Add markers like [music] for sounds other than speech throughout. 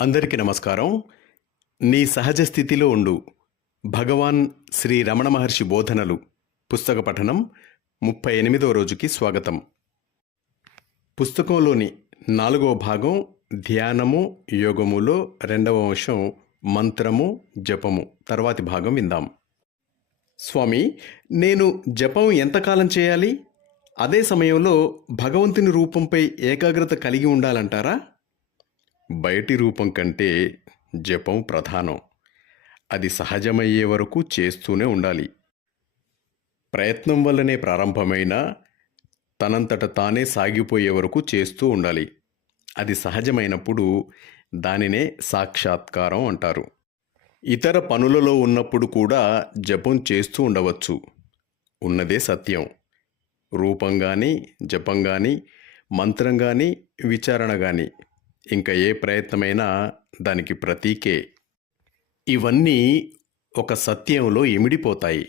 అందరికీ నమస్కారం. నీ సహజ స్థితిలో ఉండు. భగవాన్ శ్రీ రమణ మహర్షి బోధనలు. పుస్తక పఠనం ముప్పై ఎనిమిదో రోజుకి స్వాగతం. పుస్తకంలోని నాలుగవ భాగం ధ్యానము యోగములో రెండవ అంశం మంత్రము జపము. తర్వాతి భాగం విందాం. స్వామి నేను జపం ఎంతకాలం చేయాలి? అదే సమయంలో భగవంతుని రూపంపై ఏకాగ్రత కలిగి ఉండాలంటారా? బయటి రూపం కంటే జపం ప్రధానం. అది సహజమయ్యే వరకు చేస్తూనే ఉండాలి. ప్రయత్నం వల్లనే ప్రారంభమైన తనంతట తానే సాగిపోయే వరకు చేస్తూ ఉండాలి. అది సహజమైనప్పుడు దానినే సాక్షాత్కారం అంటారు. ఇతర పనులలో ఉన్నప్పుడు కూడా జపం చేస్తూ ఉండవచ్చు. ఉన్నదే సత్యం. రూపం కానీ జపం కానీ మంత్రం కానీ విచారణ కానీ ఇంకా ఏ ప్రయత్నమైనా దానికి ప్రతీకే. ఇవన్నీ ఒక సత్యంలో ఇమిడిపోతాయి.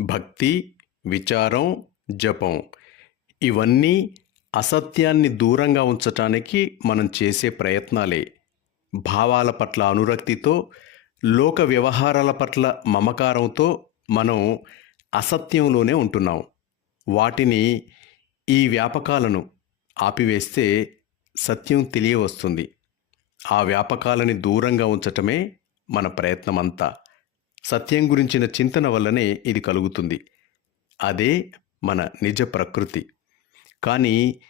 భక్తి విచారం జపం. ఇవన్నీ అసత్యాన్ని దూరంగా ఉంచటానికి మనం చేసే ప్రయత్నాలే. భావాల పట్ల అనురక్తితో లోక వ్యవహారాల పట్ల మమకారంతో మనం అసత్యంలోనే ఉంటున్నాం. వాటిని ఈ వ్యాపకాలను ఆపివేస్తే సత్యం తెలియవస్తుంది. ఆ వ్యాపకాలని దూరంగా ఉంచటమే మన ప్రయత్నమంతా. సత్యం గురించిన చింతన వల్లనే ఇది కలుగుతుంది. అదే మన నిజ ప్రకృతి. కానీ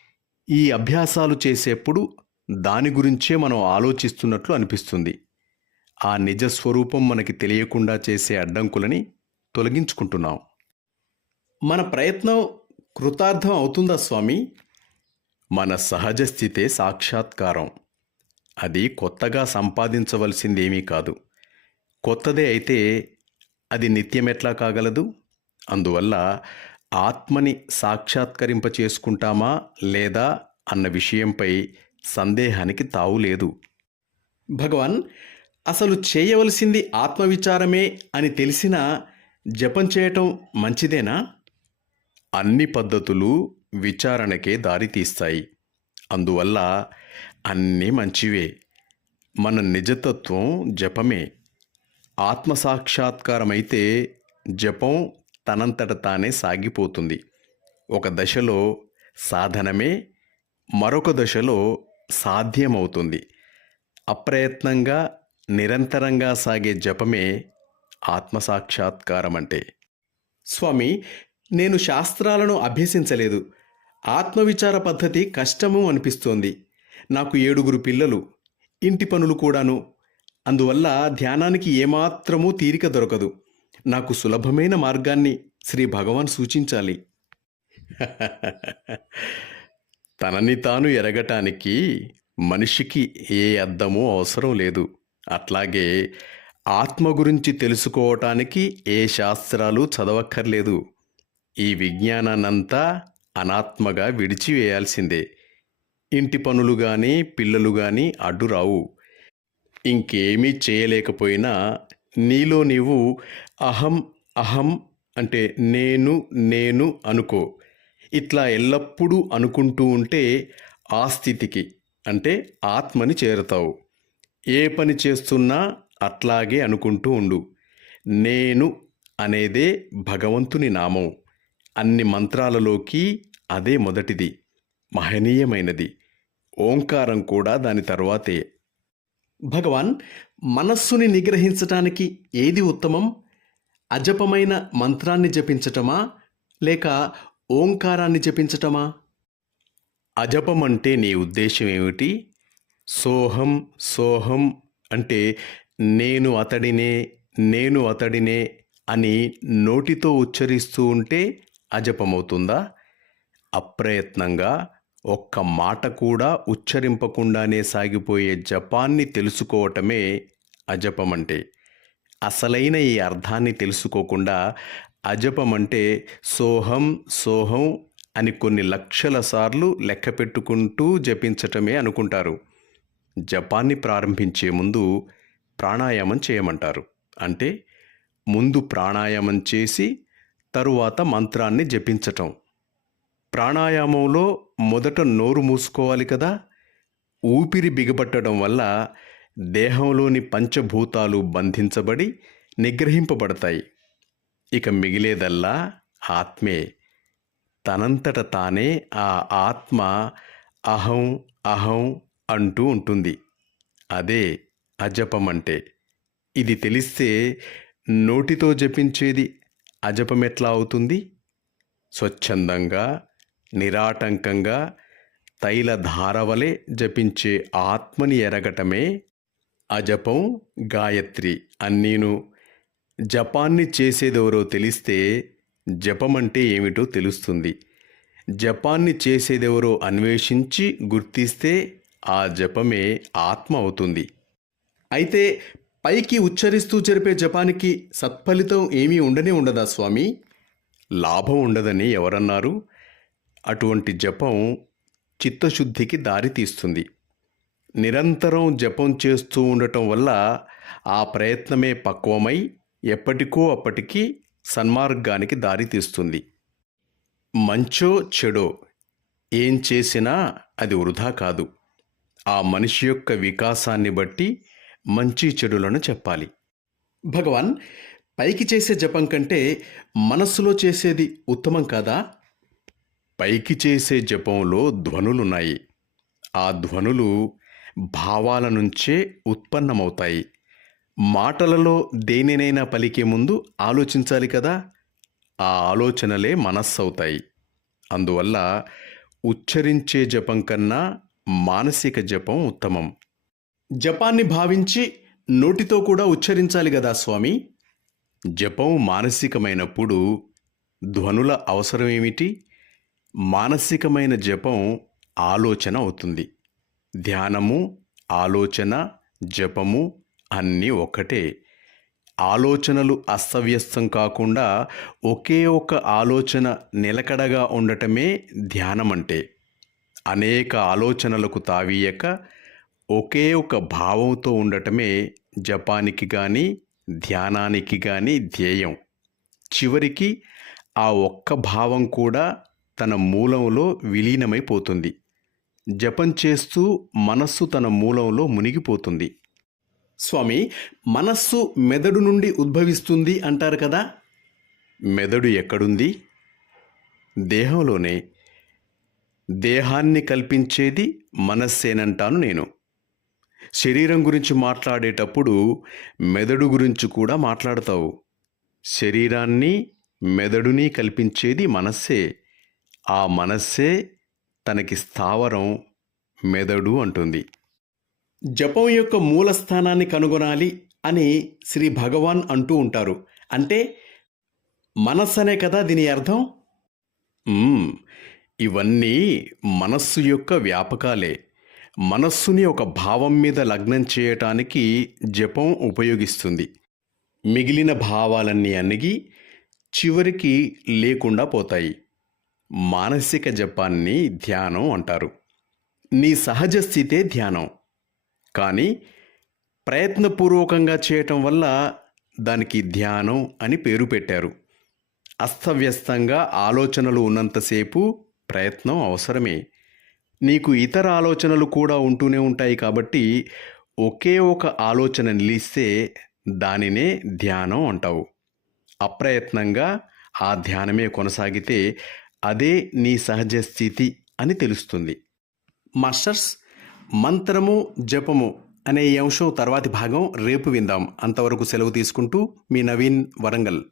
ఈ అభ్యాసాలు చేసేప్పుడు దాని గురించే మనం ఆలోచిస్తున్నట్లు అనిపిస్తుంది. ఆ నిజ స్వరూపం మనకి తెలియకుండా చేసే అడ్డంకులని తొలగించుకుంటున్నాం. మన ప్రయత్నం కృతార్థం అవుతుందా స్వామి? మన సహజ స్థితే సాక్షాత్కారం. అది కొత్తగా సంపాదించవలసిందేమీ కాదు. కొత్తదే అయితే అది నిత్యమెట్లా కాగలదు? అందువల్ల ఆత్మని సాక్షాత్కరింప చేసుకుంటామా లేదా అన్న విషయంపై సందేహానికి తావు లేదు. భగవాన్ అసలు చేయవలసింది ఆత్మవిచారమే అని తెలిసినా జపం చేయటం మంచిదేనా? అన్ని పద్ధతులు విచారణకే దారితీస్తాయి అందువల్ల అన్నీ మంచివే. మన నిజతత్వం జపమే. ఆత్మసాక్షాత్కారమైతే జపం తనంతట తానే సాగిపోతుంది. ఒక దశలో సాధనమే మరొక దశలో సాధ్యమవుతుంది. అప్రయత్నంగా నిరంతరంగా సాగే జపమే ఆత్మసాక్షాత్కారం అంటే స్వామి నేను శాస్త్రాలను అభ్యసించలేదు. ఆత్మవిచార పద్ధతి కష్టము అనిపిస్తోంది. నాకు ఏడుగురు పిల్లలు ఇంటి పనులు కూడాను. అందువల్ల ధ్యానానికి ఏమాత్రమూ తీరిక దొరకదు. నాకు సులభమైన మార్గాన్ని శ్రీ భగవాన్ సూచించాలి. [laughs] తనని తాను ఎరగటానికి మనిషికి ఏ అద్దమూ అవసరం లేదు. అట్లాగే ఆత్మ గురించి తెలుసుకోవటానికి ఏ శాస్త్రాలు చదవక్కర్లేదు. ఈ విజ్ఞానాన్నంతా అనాత్మగా విడిచివేయాల్సిందే. ఇంటి పనులు కానీ పిల్లలు కానీ అడ్డురావు ఇంకేమీ చేయలేకపోయినా నీలో నీవు అహం అహం అంటే నేను నేను అనుకో. ఇట్లా ఎల్లప్పుడూ అనుకుంటూ ఉంటే ఆ స్థితికి అంటే ఆత్మని చేరుతావు. ఏ పని చేస్తున్నా అట్లాగే అనుకుంటూ ఉండు. నేను అనేదే భగవంతుని నామం. అన్ని మంత్రాలలోకి అదే మొదటిది మహనీయమైనది. ఓంకారం కూడా దాని తర్వాతే. భగవాన్ మనస్సుని నిగ్రహించటానికి ఏది ఉత్తమం? అజపమైన మంత్రాన్ని జపించటమా? లేక ఓంకారాన్ని జపించటమా? అజపం అంటే నీ ఉద్దేశం ఏమిటి? సోహం సోహం అంటే నేను అతడినే నేను అతడినే అని నోటితో ఉచ్చరిస్తూ ఉంటే అజపమవుతుందా? అప్రయత్నంగా ఒక్క మాట కూడా ఉచ్చరింపకుండానే సాగిపోయే జపాన్ని తెలుసుకోవటమే అజపమంటే. అసలైన ఈ అర్థాన్ని తెలుసుకోకుండా అజపమంటే సోహం సోహం అని కొన్ని లక్షల సార్లు లెక్క పెట్టుకుంటూ జపించటమే అనుకుంటారు. జపాన్ని ప్రారంభించే ముందు ప్రాణాయామం చేయమంటారు. అంటే ముందు ప్రాణాయామం చేసి తరువాత మంత్రాన్ని జపించటం. ప్రాణాయామంలో మొదట నోరు మూసుకోవాలి కదా? ఊపిరి బిగబట్టడం వల్ల దేహంలోని పంచభూతాలు బంధించబడి నిగ్రహింపబడతాయి. ఇక మిగిలేదల్లా ఆత్మే. తనంతట తానే ఆ ఆత్మ అహం అహం అంటూ ఉంటుంది. అదే అజపం అంటే ఇది తెలిస్తే నోటితో జపించేది అజపమెట్లా అవుతుంది స్వచ్ఛందంగా నిరాటంకంగా తైలధారవలే జపించే ఆత్మని ఎరగటమే అజపం గాయత్రి. అన్నీను జపాన్ని చేసేదెవరో తెలిస్తే జపమంటే ఏమిటో తెలుస్తుంది. జపాన్ని చేసేదెవరో అన్వేషించి గుర్తిస్తే ఆ జపమే ఆత్మ అవుతుంది. అయితే పైకి ఉచ్చరిస్తూ జరిపే జపానికి సత్ఫలితం ఏమీ ఉండనే ఉండదా స్వామి? లాభం ఉండదని ఎవరన్నారు? అటువంటి జపం చిత్తశుద్ధికి దారి తీస్తుంది. నిరంతరం జపం చేస్తూ ఉండటం వల్ల ఆ ప్రయత్నమే పక్వమై ఎప్పటికో అప్పటికి సన్మార్గానికి దారి తీస్తుంది. మంచో చెడో ఏం చేసినా అది వృధా కాదు. ఆ మనిషి యొక్క వికాసాన్ని బట్టి మంచి చెడులను చెప్పాలి. భగవాన్ పైకి చేసే జపం కంటే మనస్సులో చేసేది ఉత్తమం కాదా? పైకి చేసే జపంలో ధ్వనులున్నాయి. ఆ ధ్వనులు భావాల నుంచే ఉత్పన్నమవుతాయి. మాటలలో దేనినైనా పలికే ముందు ఆలోచించాలి కదా? ఆ ఆలోచనలే మనస్సు అవుతాయి అందువల్ల ఉచ్చరించే జపం కన్నా మానసిక జపం ఉత్తమం. జపాన్ని భావించి నోటితో కూడా ఉచ్చరించాలి కదా స్వామి. జపం మానసికమైనప్పుడు ధ్వనుల అవసరమేమిటి మానసికమైన జపం ఆలోచన అవుతుంది. ధ్యానము ఆలోచన జపము అన్నీ ఒక్కటే. ఆలోచనలు అస్తవ్యస్తం కాకుండా ఒకే ఒక ఆలోచన నిలకడగా ఉండటమే ధ్యానం అంటే అనేక ఆలోచనలకు తావీయక ఒకే ఒక భావంతో ఉండటమే జపానికి కానీ ధ్యానానికి కానీ ధ్యేయం. చివరికి ఆ ఒక్క భావం కూడా తన మూలంలో విలీనమైపోతుంది. జపం చేస్తూ మనస్సు తన మూలంలో మునిగిపోతుంది. స్వామి మనస్సు మెదడు నుండి ఉద్భవిస్తుంది అంటారు కదా? మెదడు ఎక్కడుంది? దేహంలోనే. దేహాన్ని కల్పించేది మనస్సేనంటాను నేను. శరీరం గురించి మాట్లాడేటప్పుడు మెదడు గురించి కూడా మాట్లాడతావు. శరీరాన్ని మెదడుని కల్పించేది మనస్సే. ఆ మనస్సే తనకి స్థావరం మెదడు అంటుంది. జపం యొక్క మూల స్థానాన్ని కనుగొనాలి అని శ్రీ భగవాన్ అంటూ ఉంటారు. అంటే మనస్సనే కదా దీని అర్థం? ఇవన్నీ మనస్సు యొక్క వ్యాపకాలే. మనస్సుని ఒక భావం మీద లగ్నం చేయటానికి జపం ఉపయోగిస్తుంది. మిగిలిన భావాలన్నీ అణిగి చివరికి లేకుండా పోతాయి. మానసిక జపాన్ని ధ్యానం అంటారు. నీ సహజ స్థితే ధ్యానం. కానీ ప్రయత్నపూర్వకంగా చేయటం వల్ల దానికి ధ్యానం అని పేరు పెట్టారు. అస్తవ్యస్తంగా ఆలోచనలు ఉన్నంతసేపు ప్రయత్నం అవసరమే. నీకు ఇతర ఆలోచనలు కూడా ఉంటూనే ఉంటాయి కాబట్టి ఒకే ఒక ఆలోచన నిలిస్తే దానినే ధ్యానం అంటావు. అప్రయత్నంగా ఆ ధ్యానమే కొనసాగితే అదే నీ సహజ స్థితి అని తెలుస్తుంది. మాస్టర్స్ మంత్రము జపము అనే ఈ అంశం తర్వాతి భాగం రేపు విందాం. అంతవరకు సెలవు తీసుకుంటూ మీ నవీన్ వరంగల్.